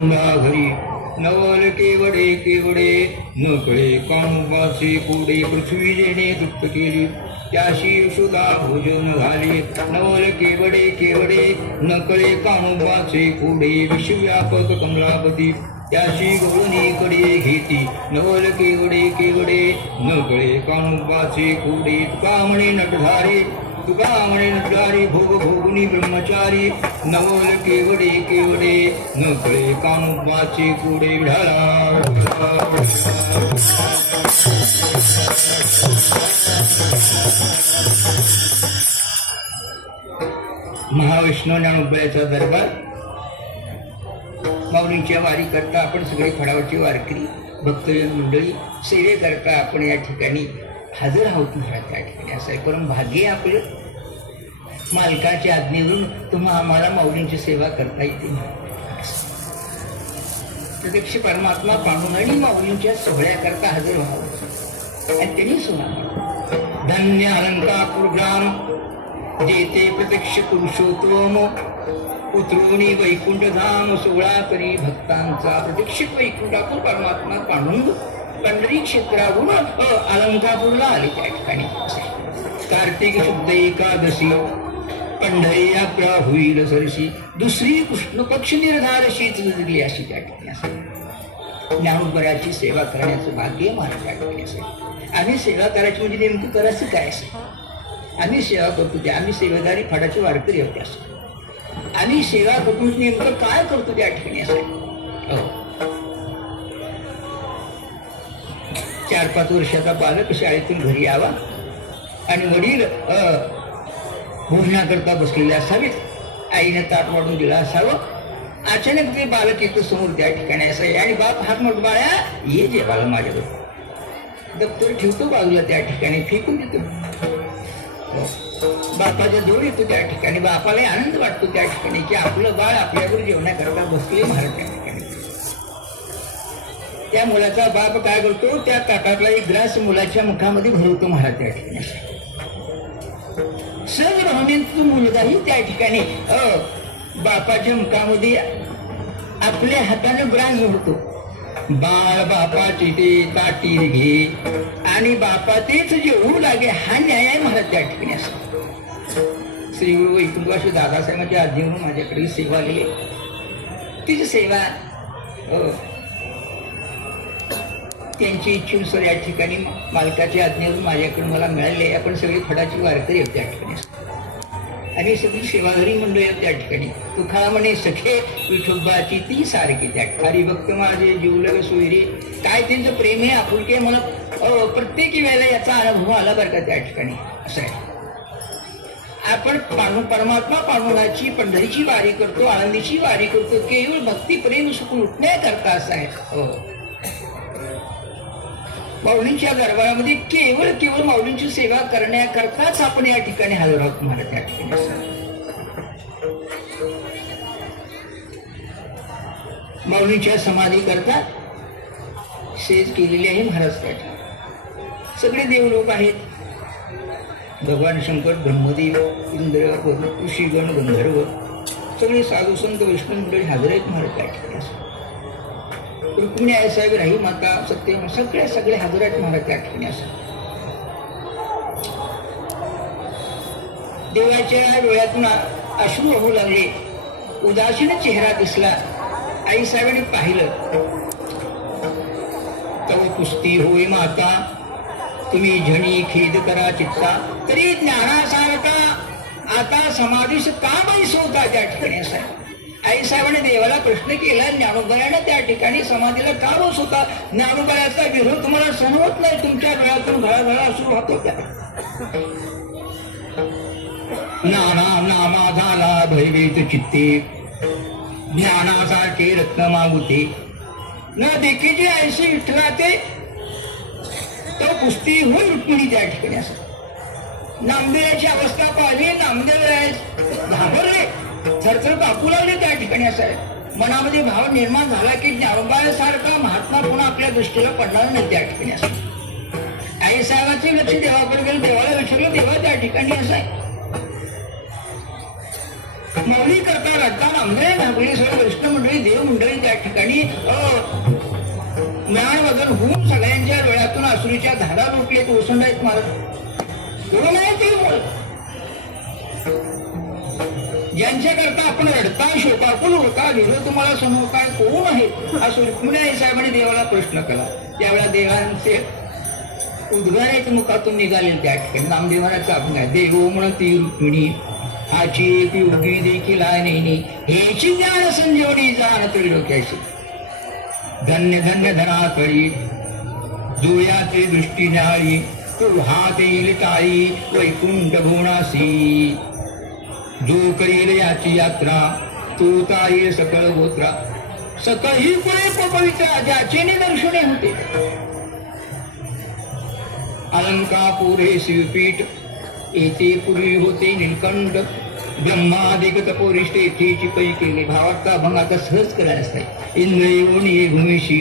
घरी नवल केवडे केवडे न कळे काणुबाचे कोडे पृथ्वी जेणे तृप्त केली त्याशी यशोदा भोजन झाले नवल केवडे केवडे न कळे काणुबाचे कोडे विश्वव्यापक कमलापती त्याशी गवळणी कडे घेती नवल केवडे केवडे न कळे काणुबाचे कोडे तुका म्हणे नटधारे तुका म्हणे नटधारी भोग भोगुनी ब्रह्मचारी नवल केवडे केवडे न कळे काणुबाचे कोडे विढाला महाविष्णू ज्ञानोबराचा दरबार माऊलींच्या वारी करता आपण सगळे फडावरची वारकरी भक्तजन मंडळी सेवे करता आपण या ठिकाणी हजर आहोत महाराज त्या ठिकाणी असं आहे. परम भाग्य आपलं मालकाच्या आज्ञेवरून तुम्हा आम्हाला माऊलींची सेवा करता येते. प्रत्यक्ष परमात्मा पाहून आणि माऊलींच्या सोहळ्याकरता हजर व्हावं आणि त्यांनी सुना धन्य अलंकापूर ग्राम जेते प्रत्यक्ष पुरुषोत्तम उतरुणी वैकुंठ धाम सोहळा करी भक्तांचा प्रत्यक्ष वैकुंठापूर परमात्मा पांडुंग पंढरी क्षेत्रावरून अलंकापूरला आले. त्या ठिकाणी कार्तिक शुद्ध एकादशी पंढरी यात्रा होईल सरशी दुसरी कृष्ण पक्ष निर्धारशी दिली अशी त्या ठिकाणी असेल. ज्ञानोबराची सेवा करण्याचं भाग्य महाराज त्या ठिकाणी असेल. आम्ही सेवा करायची म्हणजे नेमकं करायचं काय असेल. आम्ही सेवा करतो ते आम्ही सेवेदारी फडाची वारकरी होते असं आम्ही सेवा करतो नेमकं काय करतो त्या ठिकाणी असेल. 4-5 वर्षाचा बालक शाळेतून घरी यावा आणि वडील भोजनाकरता बसलेले असावेत. आईने ताट वाढून दिला असावं. अचानक ते बालक येतं समोर त्या ठिकाणी असावे आणि बाप हात मोठ बाळा ये जेवायला माझ्याकडे दप्तर ठेवतो बाजूला त्या ठिकाणी फेकून देतो. बापाच्या जोर येतो त्या ठिकाणी. बापाला आनंद वाटतो त्या ठिकाणी की आपलं बाळ आपल्यावर जेवणाकरता बसले महाराज त्या ठिकाणी. त्या मुलाचा बाप काय करतो त्या ताटातला एक ग्लास मुलाच्या मुखामध्ये भरवतो महाराज त्या ठिकाणी. सर्व भावनेचा मुलगाही त्या ठिकाणी बापाच्या मुखामध्ये आपल्या हाताने ग्रास भरतो. बाळ बापाची ते ताटी घे आणि बापा तेच जेवू लागे हा न्याय आहे महाराज त्या ठिकाणी. असं श्री गुरु वैकुंठवासी दादासाहेबांच्या आज्ञेवरून माझ्याकडे सेवा आलेली तिची सेवा त्यांची इच्छुनुसार या ठिकाणी मालकाच्या आज्ञेवरून माझ्याकडे मला मिळाले. आपण सगळी फडाची वारकरी आहेत त्या ठिकाणी आणि सगळी सेवाधारी मंडळी आहेत त्या ठिकाणी. तुकाराम म्हणे सखे विठोबाची ती सारखी त्या हरिभक्त माझे जीवलग सोयरी काय त्यांचं प्रेम आहे आपुलकी आहे मला प्रत्येक वेळेला याचा अनुभव आला बरं का त्या ठिकाणी. असं आहे आपण परमात्मा पांडुरंगाची पंढरीची वारी करतो आनंदीची वारी करतो केवळ भक्ती प्रेम सुख लुटण्याकरता असं आहे. माऊलींच्या दरबारामध्ये केवळ माऊलींची सेवा करण्याकरताच आपण या ठिकाणी हजर आहोत महाराज त्या ठिकाणी. माऊलींच्या समाधी करता सेज केलेली आहे महाराज त्या ठिकाणी. सगळे देवलोक आहेत. भगवान शंकर ब्रह्मदेव इंद्र ऋषीगण गंधर्व सगळे साधू संत वैष्णव मंडळी हजर आहेत महाराज त्या ठिकाणी. रुक्मिणी आईसाहेब राही माता सत्य सगळे हजर आहेत महाराज त्या ठिकाणी. असं देवाच्या डोळ्यातून अश्रू वाहू लागले. उदासीन चेहरा दिसला. आईसाहेबांनी पाहिलं तव कुस्ती होय माता तुम्ही झणी खेद करा चित्ता तरी ज्ञानासारखा आता समाधीश का बैस होता त्या ठिकाणी. असं आईसाहेबांनी देवाला प्रश्न केला ज्ञानोबराने त्या ठिकाणी समाधीला का बस होता. ज्ञानोबराचा विरोध तुम्हाला सहन होत नाही. तुमच्या डोळ्यातून घळाघळा सुरू होतो त्या नाना नामा झाला भयवेत चित्ते ज्ञानासारखे रत्न मागुते न देखील ऐशी विठ्ठला ते तो कुस्ती होईल रुक्मिणी त्या ठिकाणी. असं नामदेवाची अवस्था पाहिली. नामदेव घाबरले थरथर कापू लागले त्या ठिकाणी. असं आहे मनामध्ये भाव निर्माण झाला की ज्ञानोबासारखा महात्मा पुन्हा आपल्या दृष्टीला पडणार नाही त्या ठिकाणी. असं आईसाहेबांचे लक्ष देवाकडे गेलं. देवाला विचारलं देवा त्या ठिकाणी. असं आहे मौली करता रडताना आंबे नागरी सर्व वैष्णव मंडळी देव मंडळी त्या ठिकाणी ज्ञान वजन होऊन सगळ्यांच्या डोळ्यातून अश्रूच्या धारा लोटले ओसंड आहेत महाराज एवढं नाही ते बोल ज्यांच्याकरता आपण रडता शोकाकुल होता गेलो तुम्हाला समोर काय कोण आहे असं रुक्मिणी साहेबांनी देवाला प्रश्न केला त्यावेळेला देवांचे उद्गाराच्या मुखातून निघाले त्या ठिकाणी नामदेवाचा अभंग देवो म्हणती रुक्मिणी हाची योगी देखील नेनी हेची ज्ञान संजीवनी जाण तरी डोक्याशी धन्य धन्य धनाकरी जुयाची दृष्टी न्याळी तू हात येईल टाळी वैकुंठ भुवनासी जो करील याची यात्रा तू ताईल सकळ गोत्रा सकळ ही पुढे पवित्र ज्याचे निदर्शने होते अलंकापुरे शिवपीठ येथे पूर्वी होते नीलकंठ ब्रह्मादिक तपोरिष्ठ येथेची पै केली भावाचा अभंगाचा सहज करायला आहे इंद्रयोनी भूमिशी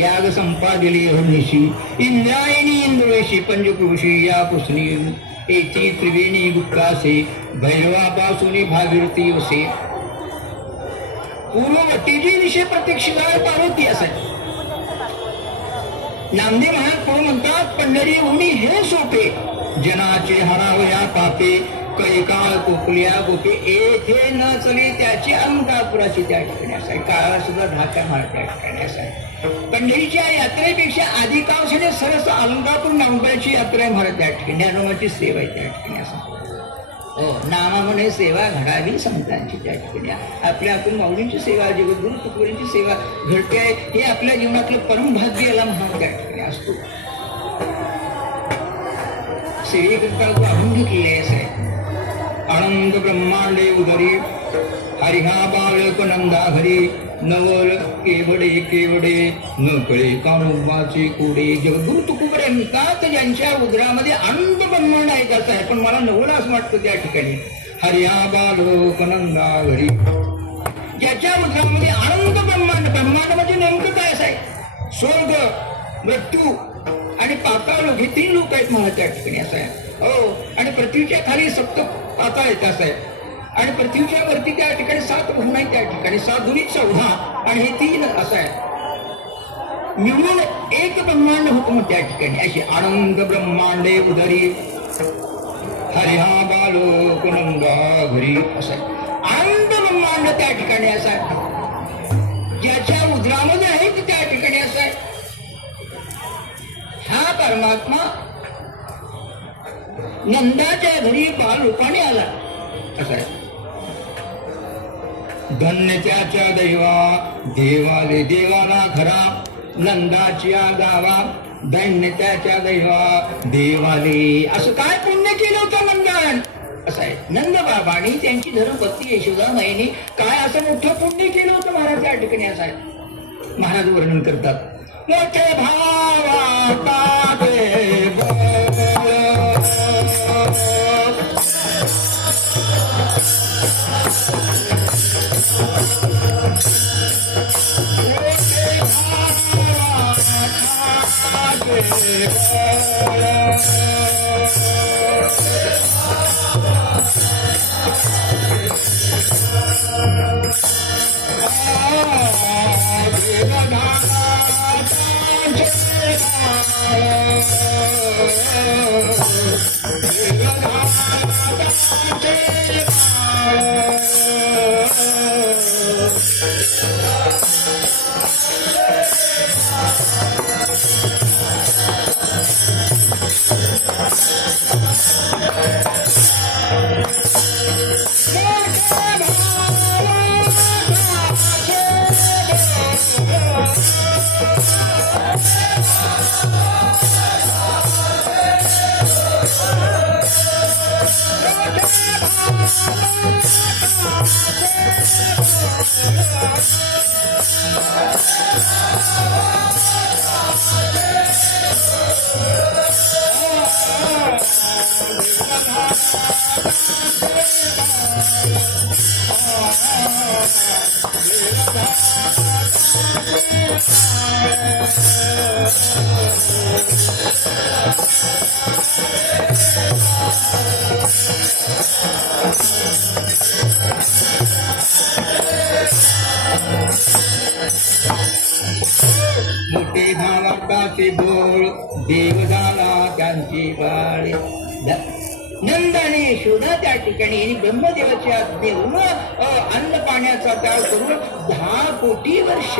याग संपादिली हरणीशी इंद्रायणी इंद्रवेशी पंचक्रोशी या पुसनी येथे त्रिवेणी गुप्तासे भैरवापासून भागीरथी वसे पूर्ववटीची विषय प्रत्यक्ष पार्वती असायची नामदेव महाराज कोण म्हणतात पंढरी उनी हे सोपे जनाचे हरावया पापे कैकाळ कोकल्या गोपे येथे न चले त्याची अलंकापुराची त्या ठिकाणी असाय काळा सुद्धा ढाका मार त्या ठिकाणी असाय पंढरीच्या यात्रेपेक्षा आधी काळासाठी सरस अलंकापूर नामदेवाची यात्रा महाराज त्या ठिकाणी ज्ञानोबाची सेवा आहे त्या ठिकाणी असं हो नामामध्ये सेवा घडावी संतांची त्या ठिकाणी आपल्या आपण माऊलींची सेवा जगद्गुरु तुकोबांची सेवा घडते आहे हे आपल्या जीवनातलं परमभाग्य याला म्हणावं त्या ठिकाणी असतो सेवेकरता तो अभंग केले असे आनंद ब्रह्मांडे उदरी हरिहा बालक नंदा घरी नवल केवडे केवडे न कळे कानोबाचे कोडे जगद्गुरु तुकोबरे म्हणतात ज्यांच्या उदरामध्ये आनंद ब्रह्मांड आहे त्याचं आहे पण मला नवल असं वाटतं त्या ठिकाणी हरिहा बालक नंदा घरी ज्याच्या उदरामध्ये आनंद ब्रह्मांड ब्रह्मांड म्हणजे नेमकं काय असं आहे स्वर्ग मृत्यू आणि पाताळ हे 3 लोक आहेत मला त्या ठिकाणी असं आहे हो आणि पृथ्वीच्या खाली सप्त पाताळ आहेत असं आहे आणि पृथ्वीच्या वरती त्या ठिकाणी 7 भुवन आहेत त्या ठिकाणी 7 दुनी 14 आणि हे 3 असं आहे मिळून एक ब्रह्मांड होतं मग त्या ठिकाणी अशी आनंद ब्रह्मांडे उदरी हरिहा बालोक नंदा घरी असं आहे आनंद ब्रह्मांड त्या ठिकाणी असं आहे ज्याच्या उदरामध्ये आहे ते त्या ठिकाणी असं आहे हा परमात्मा नंदाच्या घरी बालरूपाने आला असं आहे धन्य त्याच्या दैवा देवाले देवाला खरा नंदाच्या गावा धन्य त्याच्या दैवा देवाले असं काय पुण्य केलं होतं नंदन असं आहे नंद बाबांनी त्यांची धर्मपत्नी यशोदा माईने काय असं मोठं पुण्य केलं होतं महाराज त्या ठिकाणी असं आहे महाराज वर्णन करतात मोठे भावा मोठे भावाचे बोळ देव झाला त्यांची बाळे. नंद आणि यशोदा त्या ठिकाणी ब्रह्मदेवाची आज्ञेवरून अन्न पाण्याचा त्याग करून 10 कोटी वर्ष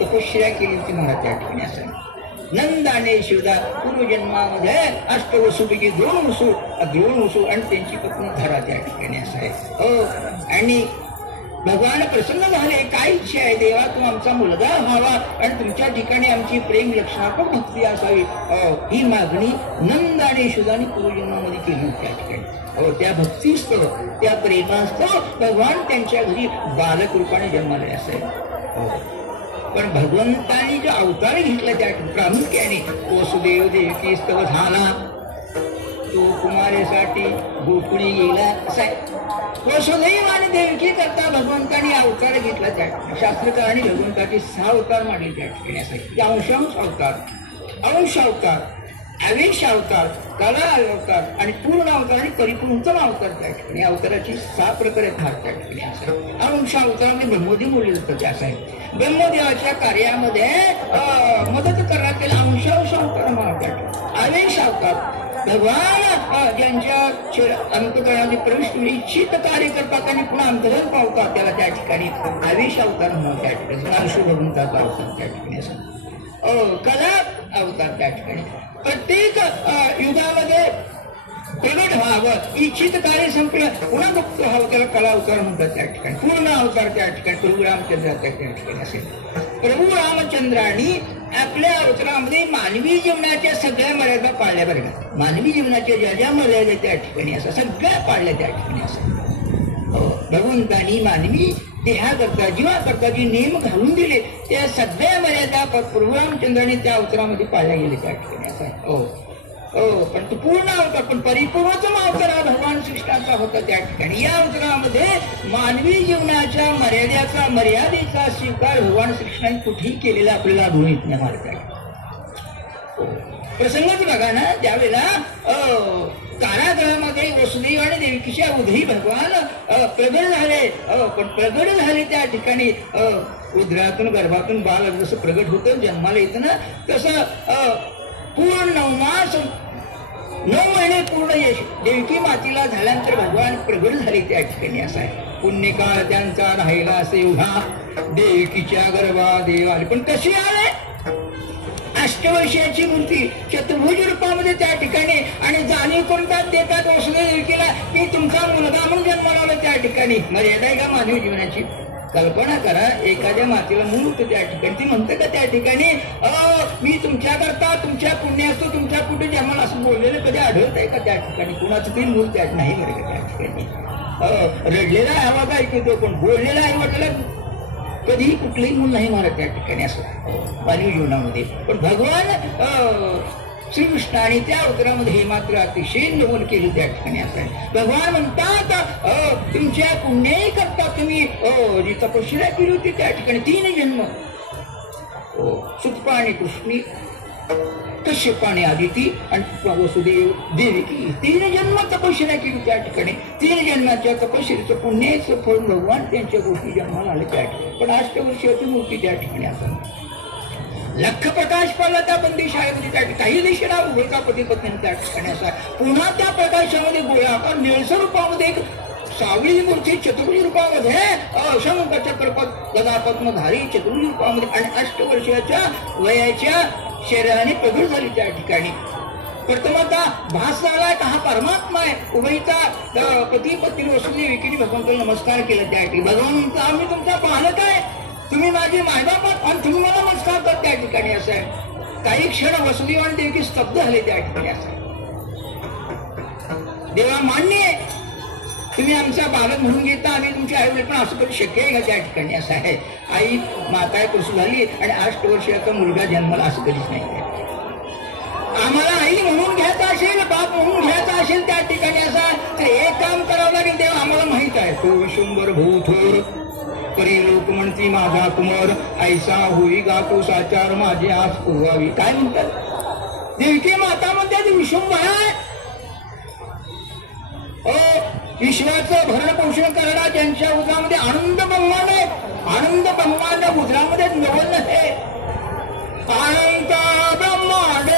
तपश्चर्या केली होती महाराज त्या ठिकाणी. असं नंद आणि यशोदा पूर्वजन्मामध्ये अष्टवसुपैकी द्रोण वसू आणि त्यांची पत्नी धरा त्या ठिकाणी. असं आहे. आणि भगवान प्रसन्न झाले. काय इच्छा आहे देवा, तू आमचा मुलगा व्हावा आणि तुमच्या ठिकाणी आमची प्रेम लक्षणात्मक भक्ती असावी. ही मागणी नंद आणि यशोदाने पूर्वजन्मामध्ये केली होती त्या ठिकाणी. त्या भक्तीस्तव त्या प्रेमास्तव भगवान त्यांच्या घरी बालक रूपाने जन्माले असे. पण भगवंतांनी जो अवतार घेतला त्या प्रामुख्याने वसुदेव देवकी स्तव झाला, तो कुमारेसाठी गोकुळी गेला. असा आहे. वसुदेव आणि देवकी करता भगवंतांनी अवतार घेतला. त्या शास्त्रकारांनी भगवंताचे 6 अवतार मांडले त्या ठिकाणी. असं आहे. अंशांश अवतार, अंश अवतार, आवेश अवतार, कला अवतार आणि पूर्ण अवतार आणि परिपूर्णतम अवतार त्या ठिकाणी. अवताराची 6 प्रकार आहेत त्या ठिकाणी. असं आहे. अंश अवतारामध्ये ब्रह्मदेव बोलले जातं. ते असं आहे. ब्रह्मदेवाच्या कार्यामध्ये मदत करण्यात अंश अवतार म्हणतात. आवेश अवतार भगवान ज्यांच्या अंतकरणामध्ये प्रविष्ट इच्छित कार्य करतात आणि पुन्हा अंतर्गत पावतात त्याला त्या ठिकाणी आवेश अवतार म्हणून त्या ठिकाणी. अंश भगवंताचा अवतार त्या ठिकाणी. असं कला अवतार त्या ठिकाणी. प्रत्येक युगामध्ये प्रगट व्हावं, इच्छित कार्य संपलं पुन्हा मुक्त व्हावं त्याला कला अवतार म्हणतात त्या ठिकाणी. पूर्ण अवतार त्या ठिकाणी प्रभू रामचंद्राच्या त्या ठिकाणी असेल. प्रभू रामचंद्रांनी आपल्या अवतारामध्ये मानवी जीवनाच्या सगळ्या मर्यादा पाळल्या. बरं का, मानवी जीवनाच्या ज्या ज्या मर्यादा त्या ठिकाणी असं सगळ्या पाळल्या त्या ठिकाणी. असं भगवंतांनी मानवी देहाकरता जीवाकरता जे नियम घालून दिले त्या सगळ्या मर्यादा प्रभू रामचंद्राने त्या अवतारामध्ये पाळल्या गेले त्या ठिकाणी. असं पण तो पूर्ण अवतार, पण परिपूर्णतम अवतार हा भगवान श्रीकृष्णाचा होता त्या ठिकाणी. या अवतारामध्ये मानवी जीवनाच्या मर्यादेचा स्वीकार भगवान श्रीकृष्णाने कुठेही केलेला आपल्याला आढळून येत नाही महाराज. प्रसंगच बघा ना, त्यावेळेला कारागृहामध्ये वसुदेव आणि देवकीच्या उदरी भगवान प्रगट झाले. पण प्रगट झाले त्या ठिकाणी उदरातून गर्भातून बाल जसं प्रगट होतं जन्माला येतं ना, तसं पूर्ण 9 मास 9 महिने पूर्ण यश देवकी मातीला झाल्यानंतर भगवान प्रगट झाले त्या ठिकाणी. असं आहे. पुण्यकाळ त्यांचा राहिला असे उभा देवकीच्या गर्भादेव आले. पण कशी आले? अष्टवर्षीयाची मूर्ती चतुर्भुज रूपामध्ये त्या ठिकाणी. आणि जाणीव कोणतात देतात वसुदेव देवकीला की तुमचा मुलगा म्हणून जन्माला आला त्या ठिकाणी. मर्यादा आहे का मानवी जीवनाची? कल्पना करा, एखाद्या मातेला मूल होतं त्या ठिकाणी, ती म्हणते का त्या ठिकाणी मी तुमच्याकरता तुमच्या पुण्याचं तुमच्या कुठे जन्माला असं बोललेलं कधी आढळत आहे का त्या ठिकाणी? कुणाचं तरी मूल त्या नाही बरं का त्या ठिकाणी. रडलेला आवाज ऐकतो पण बोललेला आई वडिलाला कधीही कुठलंही मूल नाही मारत त्या ठिकाणी. असं मानवी जीवनामध्ये. पण भगवान श्रीकृष्णाने त्या अवतारामध्ये हे मात्र अतिशय नमन केलं त्या ठिकाणी. असं भगवान म्हणतात तुमच्या पुण्याही करता तुम्ही जी तपश्चर्या केली होती त्या ठिकाणी 3 जन्म सुतपा आणि कृष्णी, कश्यप आणि आदिती आणि वसुदेव देवकी 3 जन्म तपश्चर्या केली त्या ठिकाणी. 3 जन्माच्या तपश्चर्याचं पुण्याचं फळ भगवान त्यांच्या गोष्टी जन्माला आले त्या ठिकाणी. पण अष्टवर्षीयाची मूर्ती त्या ठिकाणी. असं लख प्रकाश पडला त्या बंदी शाळेमध्ये त्या ठिकाणी. काही दिशेला उभयता पती पत्नी त्या ठिकाणी. असा पुन्हा त्या प्रकाशामध्ये गोळाकार निळसर रूपामध्ये एक सावळी मूर्ती चतुर्भुज रूपामध्ये शंख चक्रपद गदापद्मधारी चतुर्भुज रूपामध्ये आणि 8 वर्षाच्या वयाच्या शरीराने प्रगट झाली त्या ठिकाणी. प्रथमतः भास झाला का हा परमात्मा आहे. उभयता पती पत्नी वसुदेव एकीने भगवंताला नमस्कार केला त्या ठिकाणी. भगवंत आम्ही तुमचा पालक आहे, तुम्ही माझे मायबाप आणि तुम्ही मला नमस्कार करता त्या ठिकाणी. असं आहे. काही क्षण वसुदेव आणि देवकी स्तब्ध झाले त्या ठिकाणी. असं आहे. देवा मान्य आहे, तुम्ही आमचा बालक म्हणून घेता, आम्ही तुमचे आई वडील, पण असं कधी शक्य आहे का त्या ठिकाणी? असं आहे. आई माता कसं झाली आणि 8 वर्षाचा मुलगा जन्माला असं कधीच नाही. आम्हाला आई म्हणून घ्यायचा असेल, बाप म्हणून घ्यायचा असेल त्या ठिकाणी असा तर एक काम करावं लागेल. देवा आम्हाला माहित आहे तो विश्वंभर भूथोर परी लोक म्हणती माझा कुमार ऐसा होई गातो साचार माझे आज पुरवावी. काय म्हणतात देवकी माता म्हणतात विश्वंभर आहे. विश्वाचं भरण पोषण करणारा ज्यांच्या उदरामध्ये आनंद ब्रह्मांड आहे, आनंद ब्रह्मांड उदरामध्ये नवल आहे, आनंद ब्रह्मांड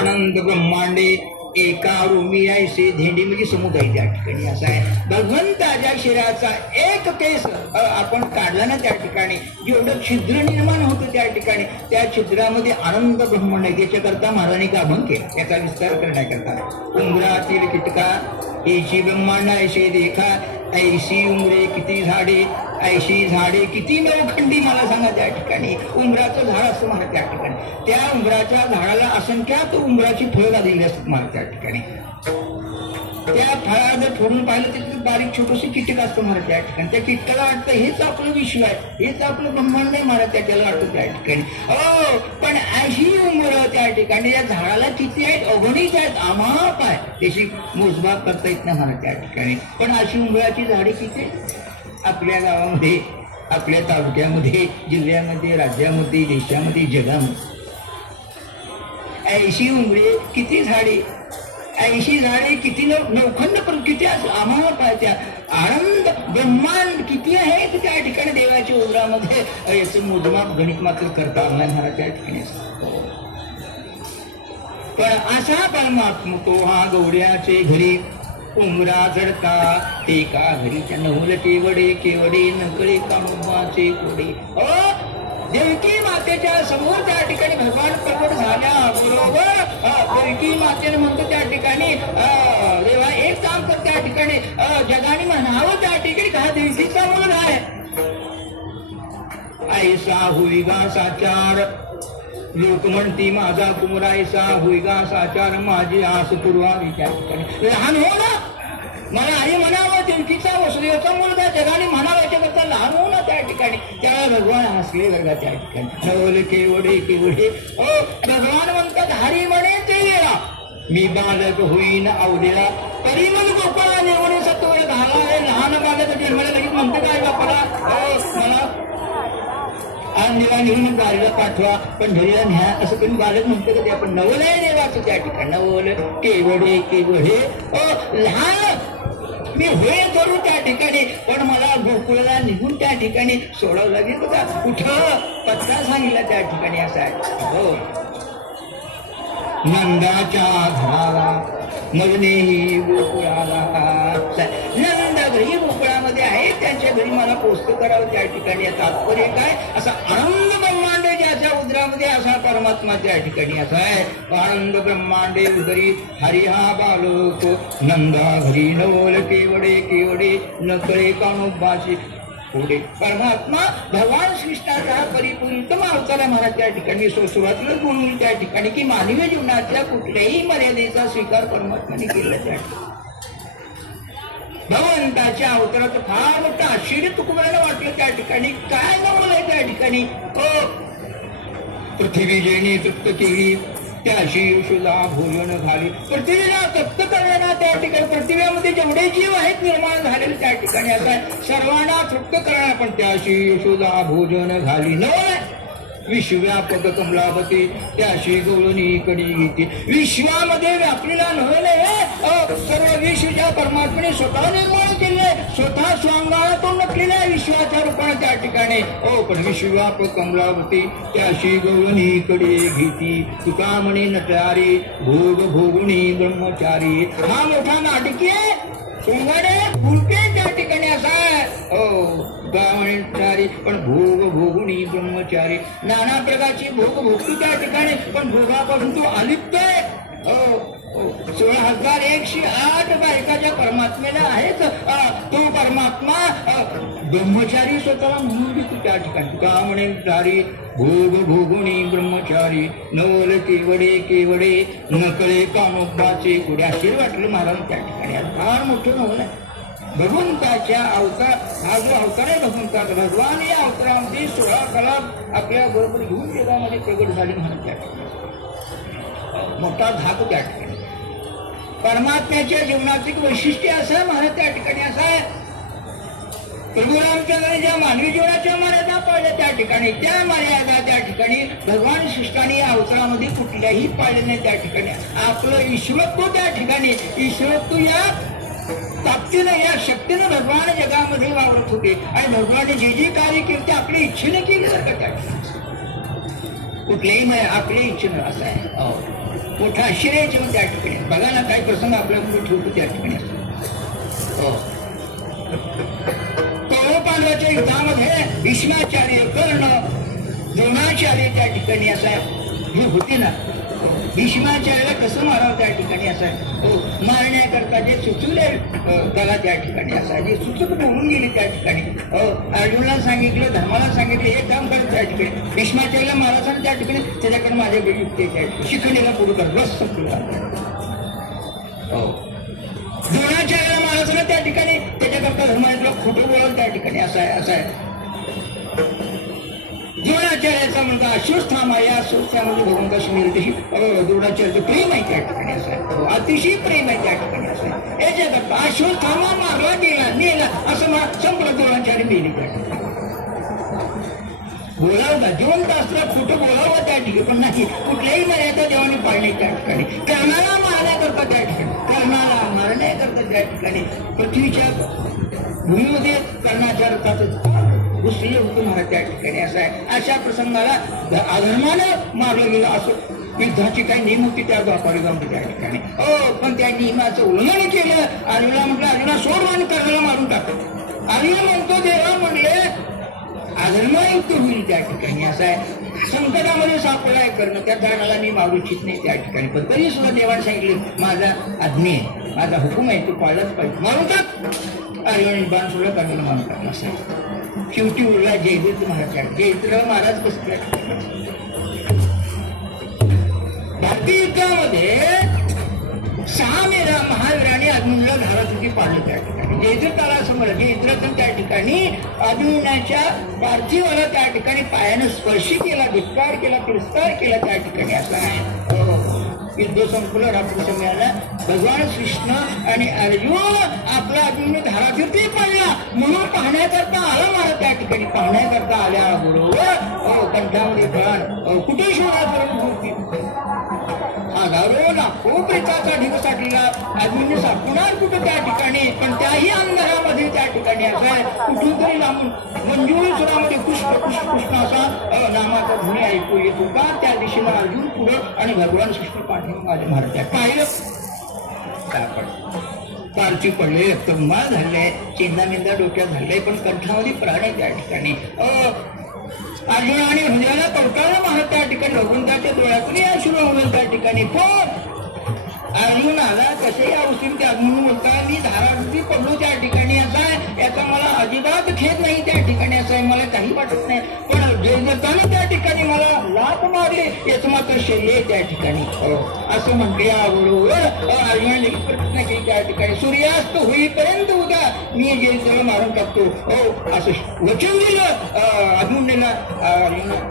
आनंद ब्रह्मांडे एका रोमी ऐसे धेंडी म्हणजे समुदाय त्या ठिकाणी असा आहे. भगवंताच्या शरीराचा एक केस आपण काढला ना त्या ठिकाणी जेवढं छिद्र निर्माण होतं त्या ठिकाणी त्या छिद्रामध्ये आनंद ब्रह्मांड आहे. त्याच्याकरता महाराजांनी का अभंग केला, त्याचा विस्तार करण्याकरता. उंबरातील कीटका ऐशी ब्रह्मांड ऐसे देखा, ऐशी उमरे किती झाडे, ऐशी झाडे किती नवखंडी. मला सांगा त्या ठिकाणी उंबराचं झाड असं मला त्या ठिकाणी, त्या उंबराच्या झाडाला असंख्यात उंबराची फळं लागलेली असतात मला त्या ठिकाणी. त्या फळाला जर फोडून पाहिलं तिथे बारीक छोटंसं कीटक असतं मला त्या ठिकाणी. त्या कीटकाला वाटतं हेच आपलं विश्व आहे, हेच आपलं ब्रह्मांड आहे मला त्याला वाटतं त्या ठिकाणी. हो, पण अशी उंबरं त्या ठिकाणी या झाडाला किती आहेत, अगणित आहेत, अमाप आहे, त्याची मोजमाप करता येत नाही मला त्या ठिकाणी. पण अशी उंबराची झाडे किती आहेत आपल्या गावामध्ये, आपल्या तालुक्यामध्ये, जिल्ह्यामध्ये, राज्यामध्ये, देशामध्ये, जगामध्ये. 80 उंबरे किती झाडे, 80 झाडे किती नवखंड, पण किती अमाप आहे. त्या आनंद ब्रह्मांड किती आहे त्या ठिकाणी देवाच्या उदरामध्ये, याचं मोजमाप गणित मात्र करता आला मला त्या ठिकाणी. पण असा परमात्मा तो हा गौड्याचे घरी उमरा जडता, एका घरीच्या नवलटे वडे केवडे नकळे कामुबाचे कोडे. देवकी मातेच्या समोर त्या ठिकाणी भगवान प्रकट झाल्या बरोबर देवकी मातेने म्हणतो त्या ठिकाणी देवा एक काम कर, त्या ठिकाणी जगाने म्हणावं त्या ठिकाणी का देवकीचा मुलगा आहे. ऐसा होईगा साचार, लोक म्हणती माझा कुमरा ऐसा होईगा साचार, माझी आस पुरवावी त्या ठिकाणी. लहान हो ना, मला आई म्हणावं देवकीचा वसुदेवचा मुलगा, जगाने म्हणावं याच्याकरता लहान हो ना त्या ठिकाणी. त्याला भगवान हसले वर्गा त्या ठिकाणी. नवल केवढे केवढे भगवान म्हणतात हरी म्हणे ते वेळा मी बालक होईन आवलेला, परिमल गोपाळा नेवणे सत्वर झाला आहे. लहान बालक जन्माला लगेच म्हणतो काय बापाला मला आंधीला नेऊन गाडीला पाठवा, पंढरीला न्या, असं करून बालक म्हणतो का ते आपण. नवल आहे देवाचं त्या ठिकाणी. नवल केवढे केवढे लहान मी होय करू त्या ठिकाणी, पण मला गोकुळाला निघून त्या ठिकाणी सोडावं लागेल बघा. कुठं पत्ता सांगितला त्या ठिकाणी असा आहे. हो, नंदाच्या घराला मजनेही गोकुळाला. नंद घरी गोकुळामध्ये आहे, त्यांच्या घरी मला पोस्ट करावं त्या ठिकाणी. तात्पर्य काय? असा आनंद ब्रह्मांड ज्याच्या उदरामध्ये असा परमात्मा त्या ठिकाणी असा आहे. आनंद ब्रह्मांडे उदरी हरी हा बालक नंदा घरी नवल केवडे केवडे न कळे कानोबाची पुढे. परमात्मा भगवान श्रीकृष्णाचा हा परिपूर्णतम अवतार महाराज त्या ठिकाणी सुरुवातीलाच बोलून त्या ठिकाणी की मानवी जीवनातल्या कुठल्याही मर्यादेचा स्वीकार परमात्माने केला त्या ठिकाणी. भगवंताच्या अवतारात फार मोठं आश्चर्य तुकोबाला वाटलं त्या ठिकाणी. काय नवल आहे त्या ठिकाणी. पृथ्वी जेणे तृप्त केली त्याशी यशोदा भोजन झाली. पृथ्वीला तप्त करणारा त्या ठिकाणी पृथ्वीमध्ये जेवढे जीव आहेत निर्माण झालेले त्या ठिकाणी असं आहे सर्वांना तृप्त करणार पण त्याशी यशोदा भोजन झाली. नवल विश्वव्यापक कमलापती त्याशी गौरणी कडी घेते. विश्वामध्ये व्यापलेला नव्हे सर्व विश्वच्या परमात्म्याने स्वतः निर्माण केले स्वतः स्वांगातून नटलेल्या विश्वाच्या रूपाने त्या ठिकाणी. पण विश्वव्यापक कमलापती त्याशी गौरणी कडी घेती. तुका म्हणे नटारी भोग भोगुणी ब्रह्मचारी. हा मोठा नाटकी आहे सोंगाडे उलटे त्या ठिकाणी असा आहे. गावणी पण भोग भोगुणी ब्रह्मचारी. नाना प्रकारची भोग भोगतो त्या ठिकाणी पण भोगापासून तो अलिप्त आहे. 16,108 बायकाच्या परमात्म्याला आहेत. तो परमात्मा ब्रह्मचारी स्वतःला म्हणून घेतो त्या ठिकाणी. का म्हणे चारी भोग भोगुणी ब्रह्मचारी नवल केवडे केवडे नकळे कानोबाचे कुडे. असे वाटलं महाराज त्या ठिकाणी. फार मोठं नवल आहे भगवंताच्या अवतार. हा जो अवतार आहे भगवंताचा भगवान या अवतारामध्ये 16 कला आपल्या बरोबर घेऊन जगामध्ये प्रगट झाली म्हणून त्या ठिकाणी मोठा धाक त्या ठिकाणी. परमात्म्याच्या जीवनाचं एक वैशिष्ट्य असं महाराज त्या ठिकाणी असं आहे. प्रभू रामचंद्राने ज्या मानवी जीवनाच्या मर्यादा पाळल्या त्या ठिकाणी त्या मर्यादा त्या ठिकाणी भगवान श्रीष्ठाने या अवतारामध्ये कुठल्याही पाळले नाही त्या ठिकाणी. आपलं ईश्वरत्व त्या ठिकाणी ईश्वरत्व या ताकदीनं या शक्तीनं भगवान जगामध्ये वावरत होते आणि भगवाने जे जे कार्य केले ते आपल्या इच्छेने केले जातं त्या ठिकाणी. कुठल्याही आपल्या इच्छेनं असं आहे. मोठा आश्चर्य जेवण त्या ठिकाणी. बघा ना काही प्रसंग आपल्याकडे ठेवतो त्या ठिकाणी. कौरव-पांडवाच्या युद्धामध्ये भीष्माचार्य कर्ण द्रोणाचार्य त्या ठिकाणी असा हे होते ना. भीष्माचार्याला कसं मारावं त्या ठिकाणी असं आहे. मारण्याकरता जे सुचवले त्याला त्या ठिकाणी असं आहे जे सुचक होऊन गेले त्या ठिकाणी. अर्जुनाला सांगितलं धर्माला सांगितलं हे काम करत त्या ठिकाणी. भीष्माचार्याला मारायचं त्या ठिकाणी त्याच्याकडे माझ्याकडे युक्ती त्या ठिकाणी शिकवलेला पुढे कर रस संपला. द्रोणाचार्याला मारायचं त्या ठिकाणी त्याच्याकरता धर्माला खोटं बोलावं त्या ठिकाणी असं आहे. द्रोणाचार्याचा मुलगा अश्वत्थामा या अश्वत्थामध्ये भगवंताशी मिळते. द्रोणाचार्याचं प्रेम आहे त्या ठिकाणी असं आहे. अतिशय प्रेम आहे त्या ठिकाणी असं आहे. याच्याकरता अश्वत्थामा मारला गेला नेला असं संपूर्ण द्रोणाचार्य मेली त्या ठिकाणी. बोलावता जिवंत असलं खोटं बोलावं त्या ठिकाणी पण नाही कुठल्याही मर्यादा देवाने पाळणे त्या ठिकाणी. कर्णाला मारण्याकरता त्या ठिकाणी कर्णाला मारण्याकरता त्या ठिकाणी पृथ्वीच्या भूमीमध्ये कर्णाच्या रथाचं घुसले होते महाराज त्या ठिकाणी असं आहे. अशा प्रसंगाला अधर्मानं मारलं गेलं असं युद्धाची काही नियम होती त्या द्वापारयुगामध्ये त्या ठिकाणी. पण त्या नियमाचं उल्लंघन केलं. अर्जुना म्हटलं अर्जुना सोड आणि कर्णाला मारून टाकतो. अर्जुन म्हणतो देवा म्हणले अधर्मयुक्त होईल त्या ठिकाणी असं आहे. संकटामध्ये सापडाय करणं त्या झाडाला मी मारू इच्छित नाही त्या ठिकाणी. पण तरी सुद्धा देवाने सांगितले माझा आज्ञा आहे माझा हुकूम आहे तो पाळलाच पाहिजे. मारून टाक. अर्जुन बाण सुद्धा कर्णाला मारून टाकलं असं आहे. शेवटी उरला जयद्रथ महाराज. जयद्रथ महाराज बसले भारतीय युद्धामध्ये 6 महावीरांनी अर्जुनला धारासुटी पाडलं त्या ठिकाणी. जयद्रथाला असं म्हणलं जयद्रथ त्या ठिकाणी अर्जुनाच्या पार्थिवाला त्या ठिकाणी पायानं स्पर्श केला धिक्कार केला तिरस्कार केला त्या ठिकाणी असं आहे. युद्ध संपलं रात्री समयाला भगवान कृष्ण आणि अर्जुन आपला अर्जुन धारातीर्थी पडला म्हणून पाहण्याकरता आला मला त्या ठिकाणी. पाहण्याकरता आल्याबरोबर कंठामध्ये प्राण कुठे शोधापर्यंत होती. हजारो लाखो प्रेताचा ढीग साठलेला अर्जुनने सापडणार कुठं त्या ठिकाणी. पण त्याही अंधारामध्ये त्या ठिकाणी असं आहे कुठून तरी लांबून मंजुळी सुरामध्ये पुष्प पुष्प कृष्ण असा नामाचा ध्वनी ऐकू येत होता. त्या दिशेनं अर्जुन पुढं आणि भगवान कृष्ण पाठीमागे माझे महाराज पाहिलं पारची पडले, रक्तमाळ झाले, चिंतामिंदा डोक्यात झाले, पण कंठामध्ये प्राण आहे त्या ठिकाणी. अर्जुन आणि हृदयाला कवटाळा मारत त्या ठिकाणी भगवंताच्या डोळ्यातून अश्रू होऊन त्या ठिकाणी. पण अर्जुन आला कसे या गोष्टी त्या म्हणून बोलता मी धारावरती पडलो त्या ठिकाणी. असा आहे याचा मला अजिबात खेद नाही त्या ठिकाणी. असं आहे मला काही वाटत नाही, पण जयदत्ताने त्या ठिकाणी मला लाथ मारले याच मात्र शैल्य त्या ठिकाणी. असं म्हटल्याबरोबर अर्जुनाने प्रतिज्ञा केली त्या ठिकाणी सूर्यास्त होईपर्यंत उद्या मी जयदत्ताला मारून टाकतो. असं वचन दिलं अभिमन्यूला.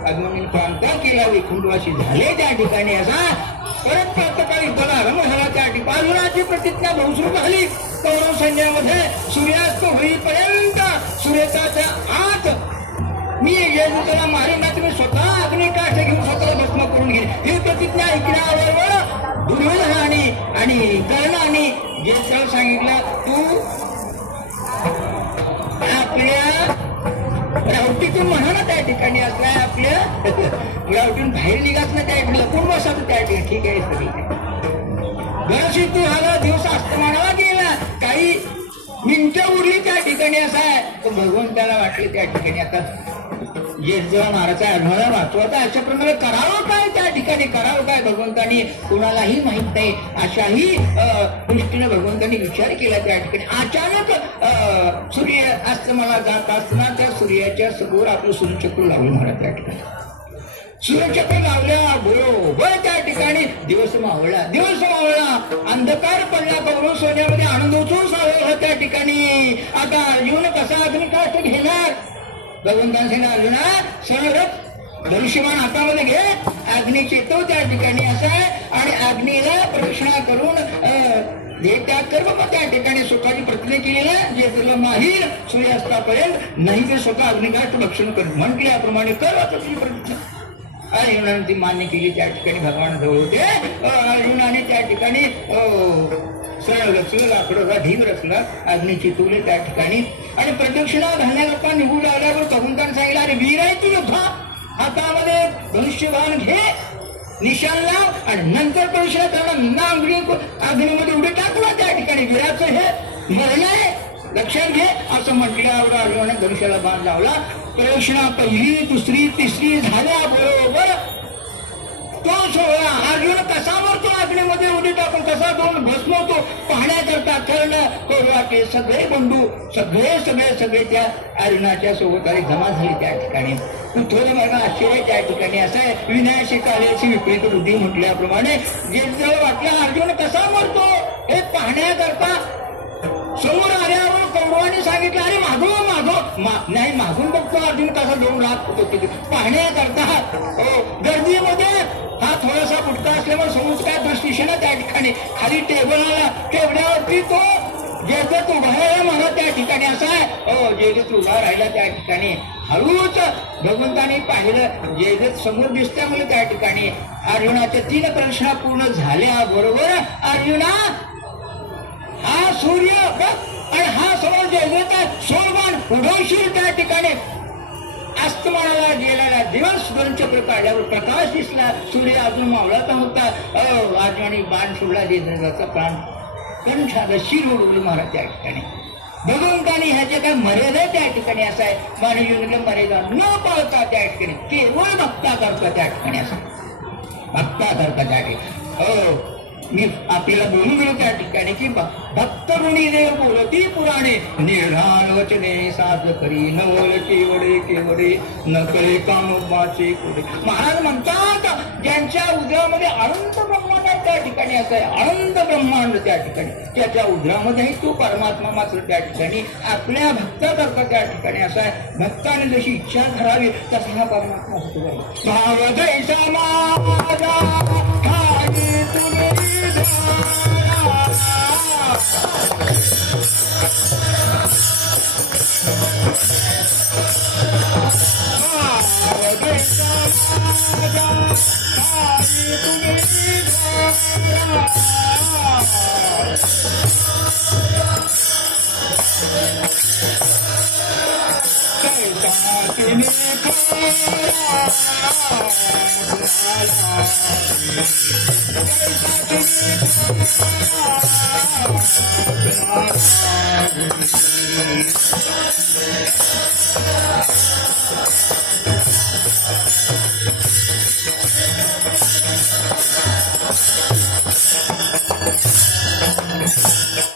अभिमन्यूने प्रांता केला, वैकुंठवासी झाले त्या ठिकाणी. असा परत प्रातकाळी युद्धाला आरंभ झाला त्या ठिकाणी. अर्जुनाची प्रतिज्ञा बहुश्रुत झाली कौरव सैन्यामध्ये. सूर्यास्त होईपर्यंत सूर्याच्या आत मी जयदत्ताला मारेन, ना तुम्ही स्वतः अग्निकाष्ठ घेऊन स्वतःला भस्म करून घेईन. ही प्रतिज्ञा ऐकल्याबरोबर दुर्योधनाने आणि कर्णाने जयदत्ताला सांगितलं तू आपल्या रावटीतून म्हणा ना त्या ठिकाणी. असल्या आपल्या रावटीतून बाहेर निघाच ना त्या ठिकाणी लपून बसायचं त्या ठिकाणी. ठीक आहे सगळी गणशी तू हा दिवस अस्तमानाला गेला, काही मिनिटं उरली त्या ठिकाणी. असं आहे तर भगवंताला वाटले त्या ठिकाणी आता जेव्हा महाराजा अर्जुनाला वाचवायचा अशा प्रकारे करावं काय त्या ठिकाणी, करावं काय भगवंतानी कुणालाही माहित नाही. अशाही दृष्टीने भगवंतांनी विचार केला त्या ठिकाणी. अचानक सूर्य अस्तमाला जात असताना त्या सूर्याच्या समोर आपलं सूर्यचक्र लावलं महाराज त्या ठिकाणी. सूर्यचक्र लावल्या बरोबर त्या ठिकाणी दिवस मावळला. दिवस मावळला, अंधकार पडला, कौरव सैन्यामध्ये आनंदोत्सव साजरा त्या ठिकाणी. आता अर्जुन कसा अग्निकाष्ठ घेणार. भगवंताने सांगितलं अर्जुना सरळ धनुष्यबाण हातामध्ये घे, अग्नी चेतव त्या ठिकाणी. असं आहे आणि अग्नीला प्रदक्षिणा करून हे त्याग कर बाबा त्या ठिकाणी. स्वतःची प्रतिज्ञा केली ना जे तुला माहीर सूर्यास्तापर्यंत नाही ते स्वतः अग्निकाष्ठ भक्षण कर म्हटल्याप्रमाणे कर आता तुझी प्रतिज्ञा. अर्जुनाने ती मान्य केली त्या ठिकाणी. भगवान जवळ होते. अर्जुनाने त्या ठिकाणी सरळ रचलं, लाकडं ढीग रचला, अग्नी चितवले त्या ठिकाणी आणि प्रदक्षिणा घालण्याकरता निघू लागल्यावर भगवंताने सांगितलं अरे वीर आहे तू योद्धा, हातामध्ये धनुष्यबाण घे, निशाण लाव आणि नंतर प्रदक्षिणा करणार अग्नीमध्ये उडी टाकला त्या ठिकाणी. वीराचं हे मरण आहे लक्षात घे असं म्हटल्यावर अर्जुनाने धनुष्याला बाण लावला. प्रदक्षिणा पहिली, दुसरी, तिसरी झाल्या बरोबर तो सोहळा अर्जुन कसा मरतो अग्नीमध्ये उडी टाकून, कसा दोन भस्म होतो पाहण्याकरता कर्ण कौरवाचे सगळे बंधू सगळे त्या अर्जुनाच्या सोबत जमा झाले त्या ठिकाणी. थोडं मला आश्चर्य त्या ठिकाणी. असं आहे विनाशी काल्याची विपरीत बुद्धी म्हटल्याप्रमाणे जे वाटलं अर्जुन कसा मरतो हे पाहण्याकरता समोर आल्यावर कौरवाने सांगितलं अरे नाही मागून बघतो अर्जुन कसा 2 लाख होतो पाहण्याकरता. गर्दीमध्ये हा थोडासा फुटका असल्यामुळे समोर काय दृष्टीशेला त्या ठिकाणी खाली टेबल आला, टेबल्यावरती तो जयदत्त उभा आहे मला त्या ठिकाणी. असा आहे जयदत्त उभा राहिला त्या ठिकाणी. हळूच भगवंताने पाहिलं जयदत्त समोर दिसत्या मला त्या ठिकाणी. अर्जुनाच्या 3 प्रश्न पूर्ण झाल्या बरोबर अर्जुना हा सूर्य आणि हा समोर जयदत्त सोळबाण उडवशील त्या ठिकाणी. अस्तमानाला गेलेला दिवस दोनचक्र काढल्यावर प्रकाश दिसला, सूर्य अजून मावळाचा होता. अर्जुनाने बाण सोडला, जयदत्ताचा प्राण कंठाला शिर उडवली महाराज त्या ठिकाणी. भगवंताने ह्याच्या काय मर्यादा त्या ठिकाणी. असं आहे मानवीय मर्यादा न पाळता त्या ठिकाणी केवळ भक्ता करता त्या ठिकाणी. असं भक्ता करता त्या ठिकाणी. मी आपल्याला बोलून गेलो त्या ठिकाणी की भक्त ऋणी देव बोलती पुराणे निर्धान वचने साध करी नवल केवडे न कळे कामोबाचे कोडे. महाराज म्हणतात ज्यांच्या उदरामध्ये अनंत ब्रह्मांड आहे त्या ठिकाणी. असं आहे अनंत ब्रह्मांड त्या ठिकाणी, त्याच्या उदरामध्येही तो परमात्मा मात्र त्या ठिकाणी आपल्या भक्ता करता त्या ठिकाणी. असं आहे भक्ताने जशी इच्छा करावी तसा हा परमात्मा होतो. भाव जैसा माझा माता